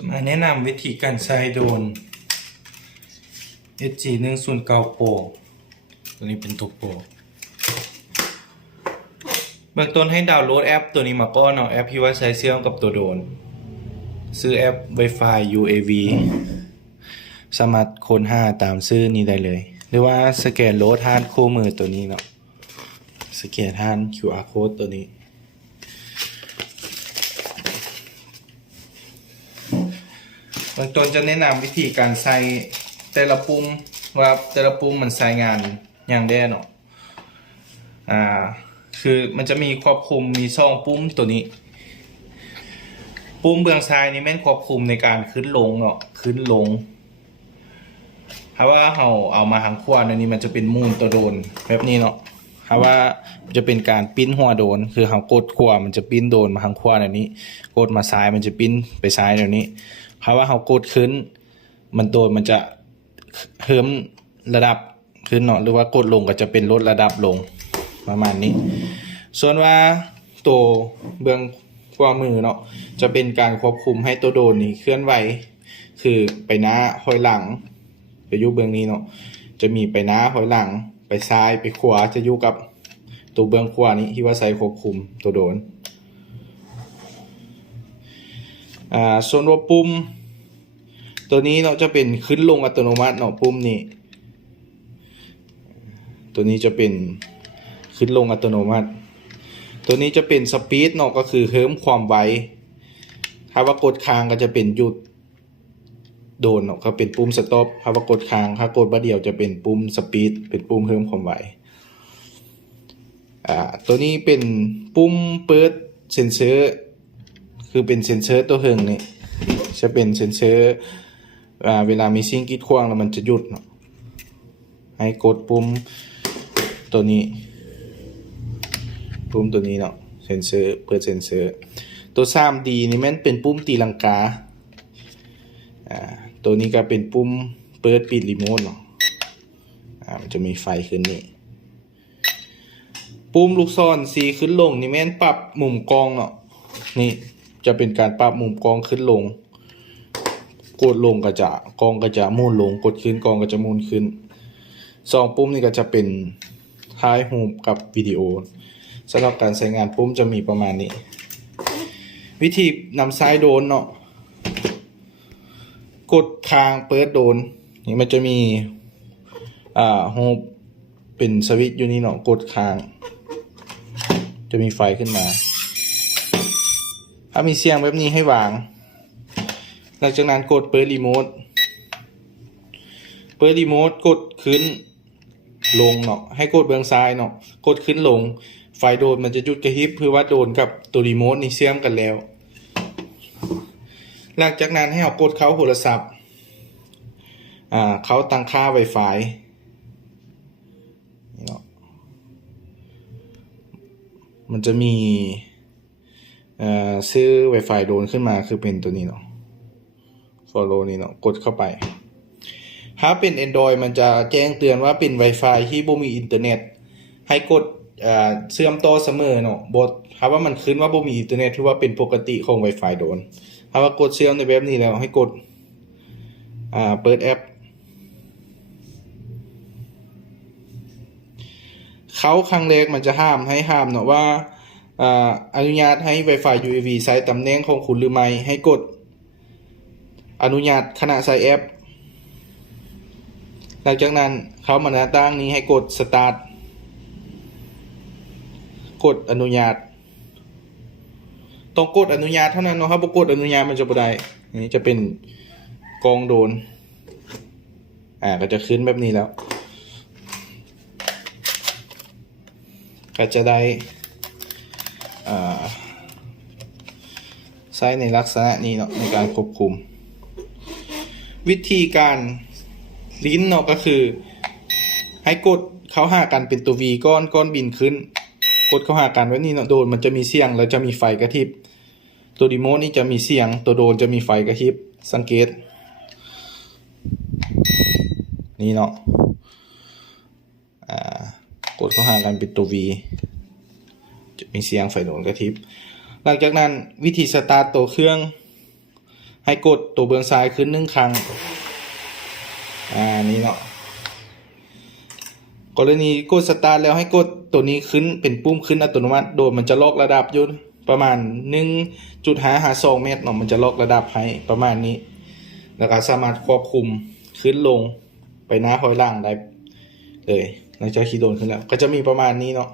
จะมาแนะนำวิธีการใช้โดรน SG-109 Pro ตัวนี้เป็นตัวโปรเบื้องต้นให้ดาวน์โหลดแอปตัวนี้มาก่อนเนาะแอปที่ว่าใช้เชื่อมกับตัวโดรนซื้อแอป Wi-Fi UAV สามารถค้นหาตามชื่อนี้ได้เลยหรือว่าสแกนโหลดผ่านคู่มือตัวนี้เนาะสแกนผ่าน QR code ตัวนี้เบื้องต้นจะแนะนำวิธีการใส่แต่ละปุ่มว่าแต่ละปุ่มมันใช้งานอย่างแน่เนาะคือมันจะมีควบคุมมีช่องปุ่มตัวนี้ปุ่มเบื้องซ้ายนี่แม่นควบคุมในการขึ้นลงเนาะขึ้นลงถ้าว่าเราเอามาทางขวาในนี้มันจะเป็นมูลตัวโดนแบบนี้เนาะถ้าว่าจะเป็นการปิ้นหัวโดนคือเรากดขวามันจะปิ้นโดนมาทางขวาในนี้กดมาซ้ายมันจะปิ้นไปซ้ายแบบนี้เพราะว่าเรากดขึ้นมันโดนมันจะเพิ่มระดับขึ้นเนาะหรือว่ากดลงก็จะเป็นลดระดับลงประมาณนี้ส่วนว่าตัวเบื้องขวามือเนาะจะเป็นการควบคุมให้ตัวโดนนี่เคลื่อนไหวคือไปหน้าถอยหลังไปอยู่เบื้องนี้เนาะจะมีไปหน้าถอยหลังไปซ้ายไปขวาจะอยู่กับตัวเบื้องขวานี้ที่ว่าใช้ควบคุมตัวโดนส่วนว่าปุ่มตัวนี้เนาะจะเป็นขึ้นลงอัตโนมัติเนาะปุ่มนี้ตัวนี้จะเป็นขึ้นลงอัตโนมัติตัวนี้จะเป็นสปีดเนาะก็คือเพิ่มความไวถ้าว่ากดค้างก็จะเป็นหยุดโดนเนาะก็เป็นปุ่มสต็อปถ้าว่ากดค้างถ้ากดบัดเดียวจะเป็นปุ่มสปีดเป็นปุ่มเพิ่มความไวตัวนี้เป็นปุ่มเปิดเซ็นเซอร์คือเป็นเซ็นเซอร์ตัวเฮิงนี่จะเป็นเซ็นเซอร์เวลามีสิ่งกีดขวางแล้วมันจะหยุดเนาะให้กดปุ่มตัวนี้ปุ่มตัวนี้เนาะเซ็นเซอร์เปิดเซ็นเซอร์ตัว 3D นี่แม่นเป็นปุ่มตีลังกาตัวนี้ก็เป็นปุ่มเปิดปิดรีโมทเนาะมันจะมีไฟขึ้นนี่ปุ่มลูกศรสีขึ้นลงนี่แม่นปรับมุมกล้องเนาะนี่จะเป็นการปรับมุมกล้องขึ้นลงกดลงก็จะกล้องก็จะมูนลงกดขึ้นกล้องก็จะมูนขึ้น2ปุ่มนี่ก็จะเป็นถ่ายรูปกับวิดีโอสำหรับการใช้งานปุ่มจะมีประมาณนี้วิธีนำซ้ายโดนเนาะกดค้างเปิดโดนนี่มันจะมีโฮปเป็นสวิตช์อยู่นี่เนาะกดค้างจะมีไฟขึ้นมาถ้ามีเสียงแบบนี้ให้วางหลังจากนั้นกดเปิดรีโมทกดขึ้นลงเนาะให้กดเบื้องซ้ายเนาะกดขึ้นลงไฟโดนมันจะจุดกระพริบเพื่อว่าโดนกับตัวรีโมทนี่เชื่อมกันแล้วหลังจากนั้นให้เอากดเข้าโทรศัพท์เขาตั้งค่า Wi-Fi นี่เนาะมันจะมีซื้อ Wi-Fi โดนขึ้นมาคือเป็นตัวนี้เนาะ follow นี่เนาะกดเข้าไปถ้าเป็น Android มันจะแจ้งเตือนว่าเป็น Wi-Fi ที่บ่มีอินเทอร์เน็ตให้กดเชื่อมต่อเสมอเนาะบ่ถ้าว่ามันขึ้นว่าบ่มีอินเทอร์เน็ตถือว่าเป็นปกติของ Wi-Fi โดนถ้าว่ากดเชื่อมในเว็บนี้แล้วให้กดเปิดแอปเขาครั้งแรกมันจะห้ามเนาะว่าอนุญาตให้ Wi-Fi UAV ใช้ตำแหน่งของคุณหรือไม่ให้กดอนุญาตขณะใช้แอปหลังจากนั้นเขามาหน้าต่างนี้ให้กด Start กดอนุญาตต้องกดอนุญาตเท่านั้นเนาะครับบ่กดอนุญาตมันจะบ่ได้นี่จะเป็นกองโดนก็จะขึ้นแบบนี้แล้วก็จะได้ใช้ในลักษณะนี้เนาะในการควบคุมวิธีการลิ้นเนาะก็คือให้กดเข้าหากันเป็นตัว V ก้อนบินขึ้นกดเข้าหากันไว้นี่เนาะโดนมันจะมีเสียงแล้วจะมีไฟกระพริบตัวรีโมทนี่จะมีเสียงตัวโดนจะมีไฟกระพริบสังเกตนี่เนาะกดเข้าหากันเป็นตัว V จะมีเสียงไฟโดนกระพริบหลังจากนั้นวิธีสตาร์ทตัวเครื่อง ให้กดตัวเบื้องซ้ายขึ้น1 ครั้งนี่เนาะกรณีกดสตาร์ทแล้วให้กดตัวนี้ขึ้นเป็นปุ่มขึ้นอัตโนมัติโดยมันจะล็อกระดับอยู่ประมาณ 1.552 เมตรเนาะมันจะล็อกระดับให้ประมาณนี้แล้วก็สามารถควบคุมขึ้นลงไปหน้าถอยหลังได้เลยหลังจากขี่โดรนขึ้นแล้วก็จะมีประมาณนี้เนาะ